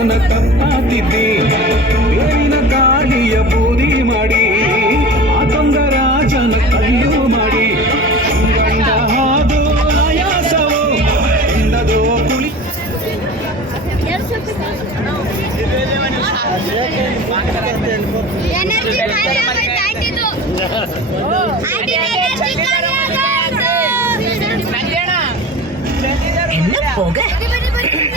ನನ್ನ ತಪ್ಪಾತಿದ್ದೆ ಬೇರಿನ ಗಾಳಿಯ ಬೂದಿ ಮಾಡಿ ಆತಂಗ ರಾಜನ ಕಲ್ಲು ಮಾಡಿ ಗಂಡ ಹಾದು ಆಯಾಸವೋ ಎಂದದೋ ಕುಳಿ என்ன போக